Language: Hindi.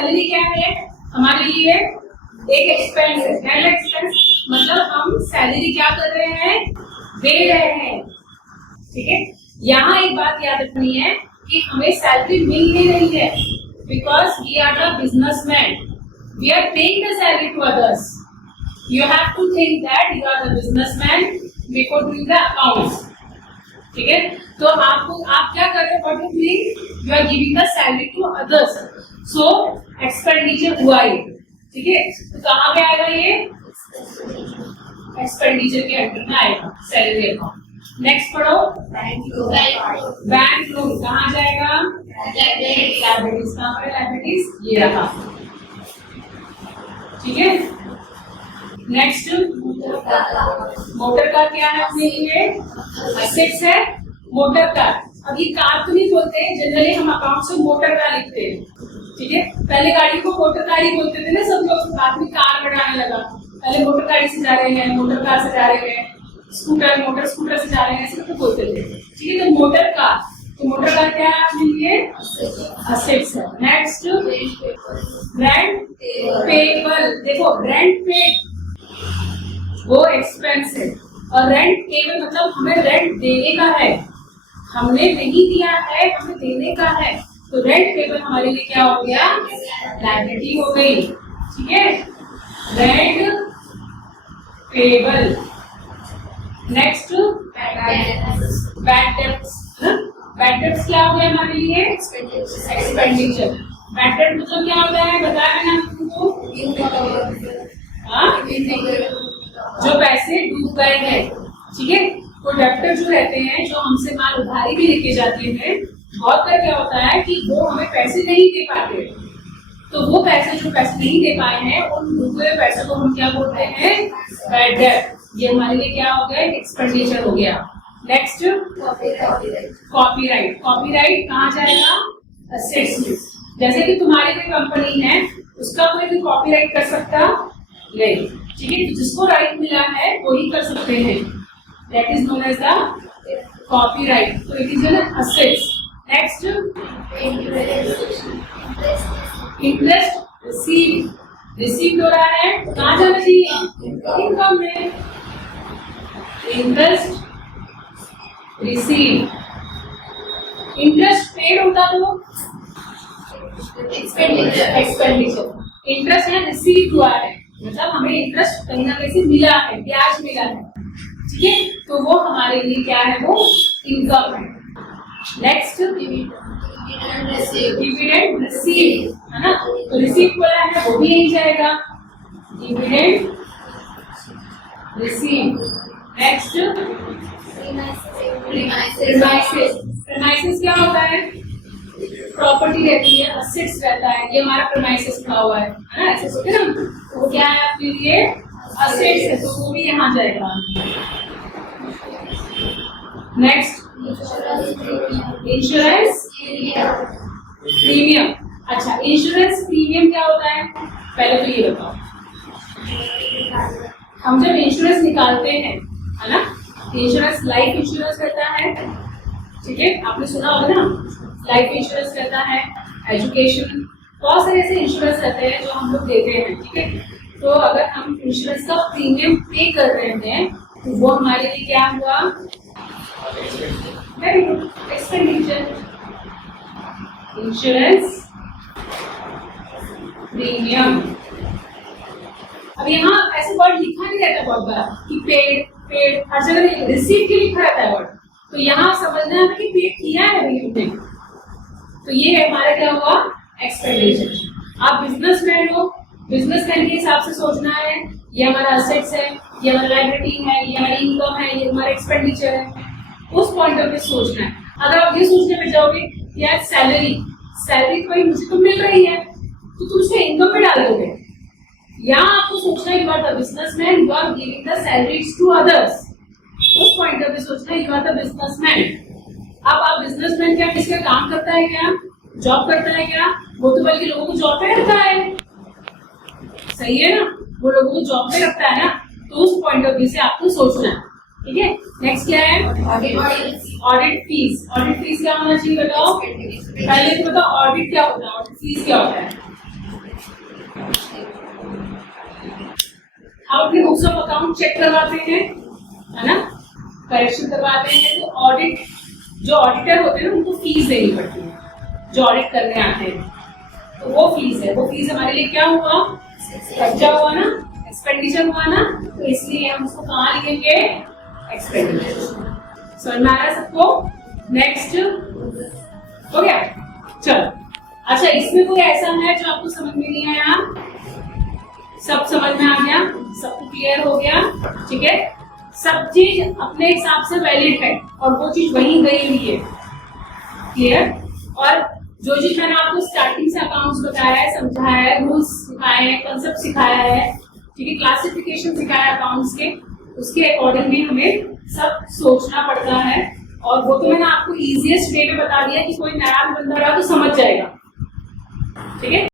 सैलरी क्या है हमारे लिए? एक एक्सपेंस है। क्या है एक्सपेंस? मतलब हम सैलरी क्या कर रहे हैं? दे रहे हैं। ठीक है, यहाँ एक बात याद रखनी है कि हमें सैलरी मिल नहीं रही है, because we are the businessman, we are paying the salary to others. You have to think that you are the businessman before doing the accounts. ठीक है, तो आप क्या कर रहे हो? What you think? You are giving the salary to others, so expenditure हुआ ये। ठीक है, तो कहाँ पे आएगा ये? एक्सपेंडिचर के अंडर में आएगा सैलरी अकाउंट। नेक्स्ट पढ़ो, बैंक लोन कहाँ जाएगा? लायबिलिटीज। कहाँ पर लायबिलिटीज? ये रहा। ठीक है, नेक्स्ट मोटर कार क्या है अपने लिए? एसेट्स है मोटर कार। अब ये कार तो नहीं बोलते, जनरली हम अकाउंट से मोटर कार लिखते हैं। ठीक है, पहले गाड़ी को मोटर कार ही बोलते थे ना सब लोग, बाद में कार बढ़ाने लगा। पहले मोटर गाड़ी से जा रहे हैं, मोटर कार से जा रहे हैं, स्कूटर मोटर स्कूटर से जा रहे हैं, ऐसे तो बोलते थे। ठीक है, तो मोटर कार, तो मोटर कार क्या है आपके लिए? असेट्स है। Next rent payable. देखो रेंट पे वो एक्सपेंस है, और रेंट पेबल मतलब हमें रेंट देने का है, हमने नहीं दिया है, हमें देने का है। तो रेंट पेबल हमारे लिए क्या हो गया? लायबिलिटी हो गई। ठीक है, rent payable. Next bad debts. Bad debts क्या हो गया हमारे लिए? एक्सपेंडिचर। बैड डेब्ट मतलब क्या होता है? बताया मैंने आपको। जो पैसे डूब गए हैं। ठीक है, तो डेब्टर जो रहते हैं, जो हमसे माल उधारी भी लेके जाते हैं, बहुत बार क्या होता है कि वो हमें पैसे नहीं दे पाते, तो वो पैसे जो पैसे नहीं दे पाए हैं, उन डूबे हुए पैसे को हम क्या बोलते हैं? बैड डेब्ट। ये हमारे लिए क्या हो गया? एक्सपेंडिचर हो गया। Next copyright. कॉपीराइट कहाँ जाएगा? असेट्स में। जैसे कि तुम्हारी कोई कंपनी है, उसका कोई भी कॉपीराइट कर सकता नहीं। ठीक है, तो जिसको राइट मिला है वो ही कर सकते हैं, that is known as the copyright. तो it is an assets. Next interest receive हो रहा है, कहाँ जाना चाहिए? इनकम में। Interest receive. इंटरेस्ट पेड होता तो एक्सपेंडिचर। इंटरेस्ट है रिसीव हुआ है, मतलब हमें इंटरेस्ट कहीं ना कहीं से मिला है, ब्याज मिला है। ठीक है, तो वो हमारे लिए क्या है? वो इनकम है। नेक्स्ट डिविडेंड रिसीव है ना, तो रिसीव बोला है वो भी यही जाएगा, डिविडेंड रिसीव। नेक्स्ट प्रीमाइसेस क्या होता है? प्रॉपर्टी रहती है, असेट्स रहता है, ये हमारा प्रीमाइसेस लिखा हुआ है ना, ऐसे होते ना, तो क्या है आपके लिए? असेट्स है, तो वो भी यहाँ जाएगा। Next insurance premium. अच्छा, इंश्योरेंस प्रीमियम क्या होता है? पहले तो ये बताओ, हम जब इंश्योरेंस निकालते हैं, है ना, इंश्योरेंस लाइफ इंश्योरेंस रहता है। ठीक है, आपने सुना होगा ना, लाइफ इंश्योरेंस रहता है, एजुकेशन, बहुत सारे ऐसे इंश्योरेंस रहते हैं जो हम लोग देते हैं। ठीक है, तो अगर हम इंश्योरेंस का प्रीमियम पे कर रहे हैं, तो वो हमारे लिए क्या हुआ? Very good, expenditure. Insurance premium. अब यहाँ ऐसे वर्ड लिखा नहीं रहता बहुत बार कि पेड पेड, हर जगह रिसीव के लिखा रहता है वर्ड, तो यहाँ समझना है कि पेड किया है हमने, तो ये हमारा क्या हुआ? एक्सपेंडिचर। आप बिजनेसमैन हो, बिजनेसमैन के हिसाब से सोचना है, ये हमारा असेट्स है, ये हमारा लायबिलिटी है, ये हमारी इनकम है, ये हमारा एक्सपेंडिचर है, उस पॉइंट ऑफ व्यू सोचना है। अगर आप ये सोचने में जाओगे यार सैलरी कोई मुझे तो मिल रही है, तो तुम उसमें इनकम में डाल दोगे। यहाँ आपको सोचना है, you are the businessman, you are giving the salaries to others, उस पॉइंट ऑफ व्यू सोचना है, यू आर द बिजनेसमैन। अब आप बिजनेसमैन क्या किसी का काम करता है क्या? जॉब करता है क्या? वो तो बल्कि लोगों को जॉब पे रखता है, सही है ना, वो लोगों को जॉब पे रखता है ना, तो उस पॉइंट ऑफ व्यू से आपको सोचना है। ठीक है, नेक्स्ट क्या है? Audit fees. ऑडिट फीस क्या होना चाहिए बताओ? पहले तो बताओ ऑडिट क्या होता है, ऑडिट फीस क्या होता है? अकाउंट चेक करवाते हैं, है ना, करेक्शन करवाते हैं, तो ऑडिट जो ऑडिटर होते हैं ना उनको फीस देनी पड़ती है, जो ऑडिट करने आते हैं, तो वो फीस है। वो फीस हमारे लिए क्या हुआ, खर्चा हुआ ना, एक्सपेंडिचर हुआ ना, तो इसलिए हम उसको कहाँ लिखेंगे, एक्सपेंडिचर। समझ में आ रहा है सबको? नेक्स्ट हो गया, चलो। अच्छा, इसमें कोई ऐसा है जो आपको समझ में नहीं आया? सब समझ में आ गया, सबको क्लियर हो गया, ठीक है। सब चीज अपने हिसाब से वैलिड है और वो चीज वहीं गई हुई है, क्लियर। और जो चीज मैंने आपको स्टार्टिंग से अकाउंट्स बताया है, समझाया है, रूल्स सिखाए हैं, कंसेप्ट सिखाया है, ठीक है, क्लासिफिकेशन सिखाया अकाउंट्स के, उसके अकॉर्डिंगली हमें सब सोचना पड़ता है। और वो तो मैंने आपको इजीएस्ट वे में बता दिया कि कोई नया बंदा रहा तो समझ जाएगा, ठीक है।